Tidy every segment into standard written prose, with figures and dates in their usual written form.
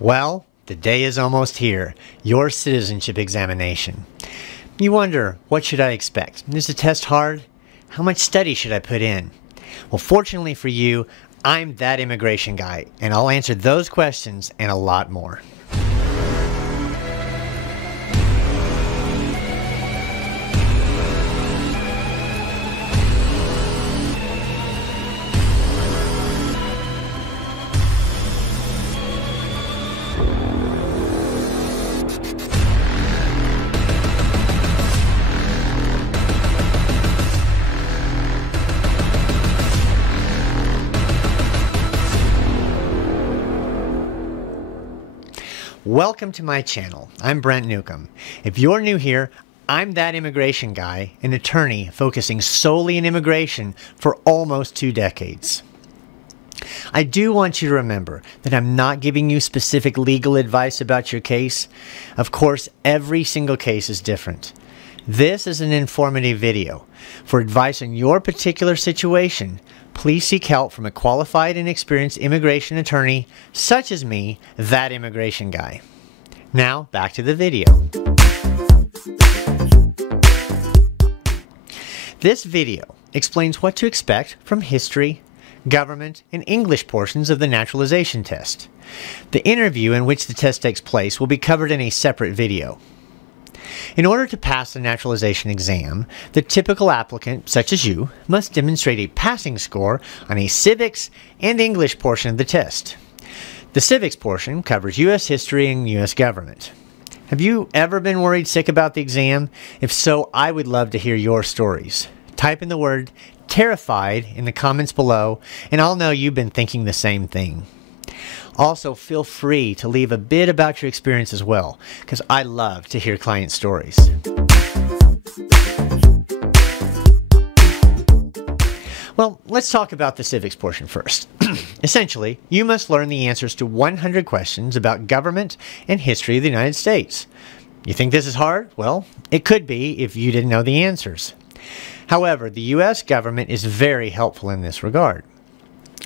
Well, the day is almost here, your citizenship examination. You wonder, what should I expect? Is the test hard? How much study should I put in? Well, fortunately for you, I'm that immigration guy, and I'll answer those questions and a lot more. Welcome to my channel. I'm Brent Newcomb. If you're new here, I'm that immigration guy, an attorney focusing solely on immigration for almost 2 decades. I do want you to remember that I'm not giving you specific legal advice about your case. Of course, every single case is different. This is an informative video. For advice on your particular situation, please seek help from a qualified and experienced immigration attorney, such as me, that immigration guy. Now, back to the video. This video explains what to expect from history, government, and English portions of the naturalization test. The interview in which the test takes place will be covered in a separate video. In order to pass the naturalization exam, the typical applicant, such as you, must demonstrate a passing score on a Civics and English portion of the test. The Civics portion covers U.S. history and U.S. government. Have you ever been worried sick about the exam? If so, I would love to hear your stories. Type in the word terrified in the comments below, and I'll know you've been thinking the same thing. Also, feel free to leave a bit about your experience as well, because I love to hear client stories. Well, let's talk about the civics portion first. Essentially, you must learn the answers to 100 questions about government and history of the United States. You think this is hard? Well, it could be if you didn't know the answers. However, the U.S. government is very helpful in this regard.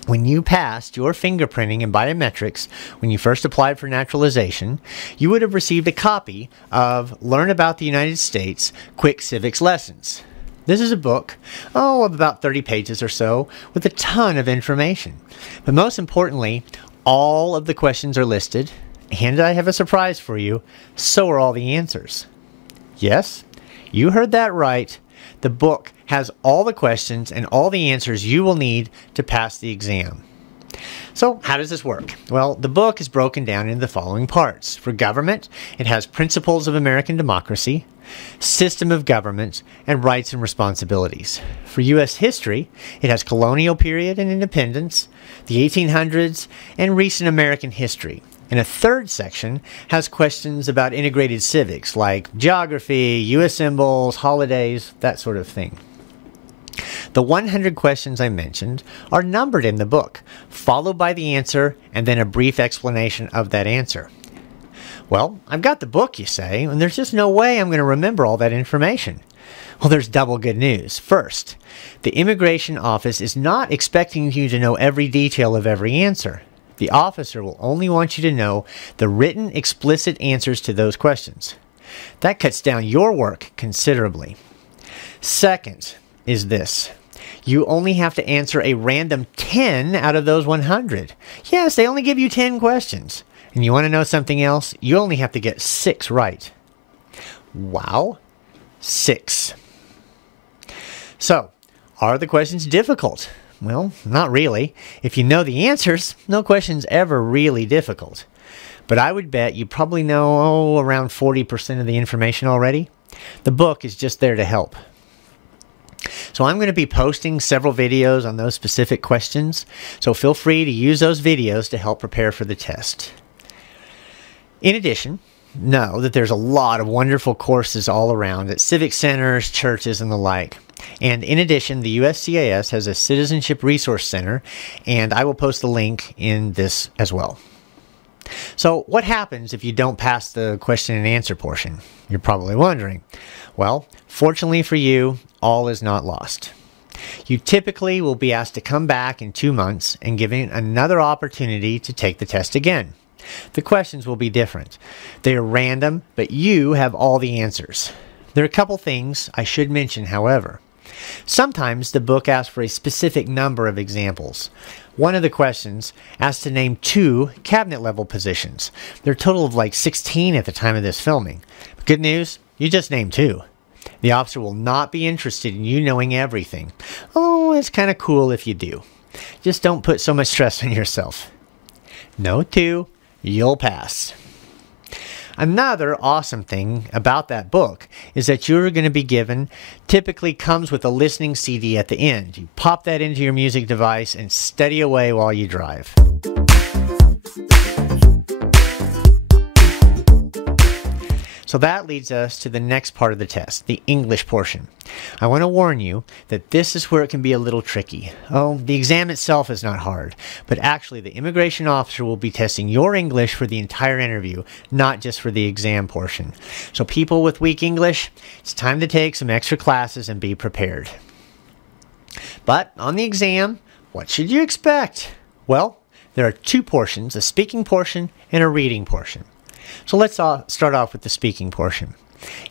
When you passed your fingerprinting and biometrics when you first applied for naturalization, you would have received a copy of Learn About the United States Quick Civics Lessons. This is a book, of about 30 pages or so, with a ton of information. But most importantly, all of the questions are listed, and I have a surprise for you, so are all the answers. Yes, you heard that right. The book has all the questions and all the answers you will need to pass the exam. So, how does this work? Well, the book is broken down into the following parts. For government, it has Principles of American Democracy, System of Government, and Rights and Responsibilities. For U.S. history, it has Colonial Period and Independence, the 1800s, and Recent American History. And a third section has questions about integrated civics like geography, U.S. symbols, holidays, that sort of thing. The 100 questions I mentioned are numbered in the book, followed by the answer and then a brief explanation of that answer. Well, I've got the book, you say, and there's just no way I'm going to remember all that information. Well, there's double good news. First, the immigration office is not expecting you to know every detail of every answer. The officer will only want you to know the written, explicit answers to those questions. That cuts down your work considerably. Second is this. You only have to answer a random 10 out of those 100. Yes, they only give you 10 questions. And you want to know something else? You only have to get 6 right. Wow. 6. So, are the questions difficult? Well, not really. If you know the answers, no question's ever really difficult. But I would bet you probably know around 40% of the information already. The book is just there to help. So I'm going to be posting several videos on those specific questions, so feel free to use those videos to help prepare for the test. In addition, know that there's a lot of wonderful courses all around at civic centers, churches, and the like. And in addition, the USCIS has a Citizenship Resource Center, and I will post the link in this as well. So what happens if you don't pass the question and answer portion? You're probably wondering. Well, fortunately for you, all is not lost. You typically will be asked to come back in 2 months and given another opportunity to take the test again. The questions will be different. They are random, but you have all the answers. There are a couple things I should mention, however. Sometimes the book asks for a specific number of examples. One of the questions asks to name 2 cabinet-level positions. There are a total of like 16 at the time of this filming. But good news, you just named 2. The officer will not be interested in you knowing everything. Oh, it's kind of cool if you do. Just don't put so much stress on yourself. No 2, you'll pass. Another awesome thing about that book is that you're going to be given, typically comes with a listening CD at the end. You pop that into your music device and study away while you drive. So that leads us to the next part of the test, the English portion. I want to warn you that this is where it can be a little tricky. Oh, the exam itself is not hard, but actually the immigration officer will be testing your English for the entire interview, not just for the exam portion. So people with weak English, it's time to take some extra classes and be prepared. But on the exam, what should you expect? Well, there are 2 portions, a speaking portion and a reading portion. So let's start off with the speaking portion.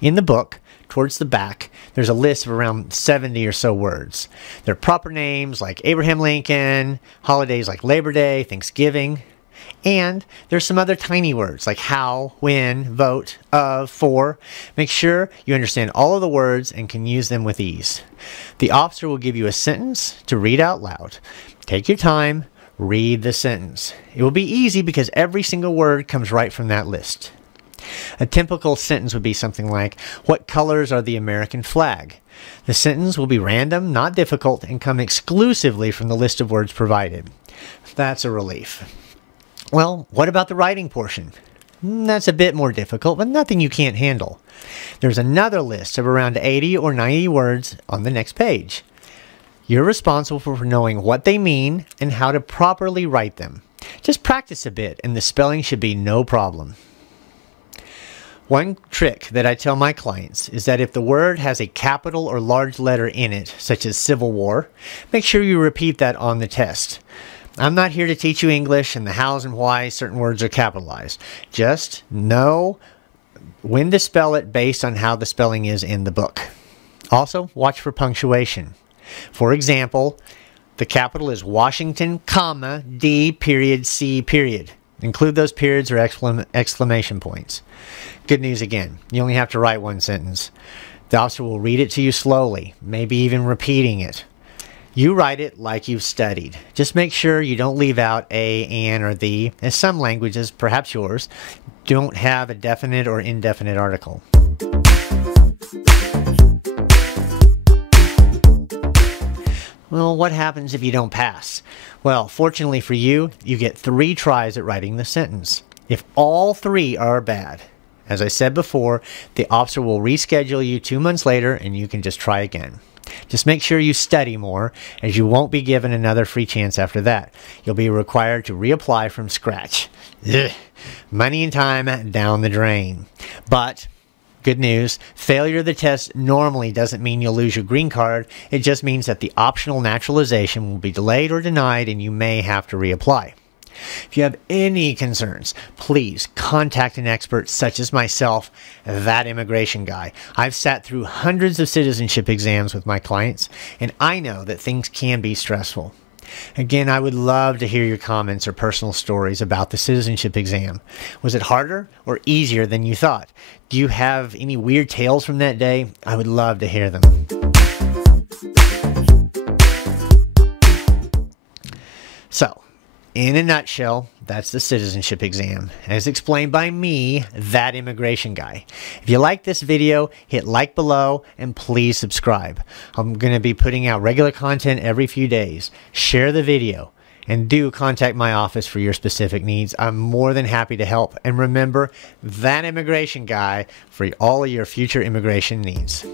In the book, towards the back, there's a list of around 70 or so words. They're proper names like Abraham Lincoln, holidays like Labor Day, Thanksgiving, and there's some other tiny words like how, when, vote, of, for. Make sure you understand all of the words and can use them with ease. The officer will give you a sentence to read out loud. Take your time. Read the sentence. It will be easy because every single word comes right from that list. A typical sentence would be something like, what colors are the American flag? The sentence will be random, not difficult, and come exclusively from the list of words provided. That's a relief. Well, what about the writing portion? That's a bit more difficult, but nothing you can't handle. There's another list of around 80 or 90 words on the next page. You're responsible for knowing what they mean and how to properly write them. Just practice a bit and the spelling should be no problem. One trick that I tell my clients is that if the word has a capital or large letter in it, such as Civil War, make sure you repeat that on the test. I'm not here to teach you English and the hows and why certain words are capitalized. Just know when to spell it based on how the spelling is in the book. Also, watch for punctuation. For example, the capital is Washington, comma, D, period, C, period. Include those periods or exclamation points. Good news again, you only have to write 1 sentence. The officer will read it to you slowly, maybe even repeating it. You write it like you've studied. Just make sure you don't leave out a, an, or the, as some languages, perhaps yours, don't have a definite or indefinite article. Well, what happens if you don't pass? Well, fortunately for you, you get 3 tries at writing the sentence. If all 3 are bad, as I said before, the officer will reschedule you 2 months later and you can just try again. Just make sure you study more, as you won't be given another free chance after that. You'll be required to reapply from scratch. Ugh. Money and time down the drain. But good news, failure of the test normally doesn't mean you'll lose your green card. It just means that the optional naturalization will be delayed or denied and you may have to reapply. If you have any concerns, please contact an expert such as myself, that immigration guy. I've sat through hundreds of citizenship exams with my clients, and I know that things can be stressful. Again, I would love to hear your comments or personal stories about the citizenship exam. Was it harder or easier than you thought? Do you have any weird tales from that day? I would love to hear them. So, in a nutshell, that's the citizenship exam, as explained by me, that immigration guy. If you like this video, hit like below and please subscribe. I'm going to be putting out regular content every few days. Share the video and do contact my office for your specific needs. I'm more than happy to help. And remember, that immigration guy for all of your future immigration needs.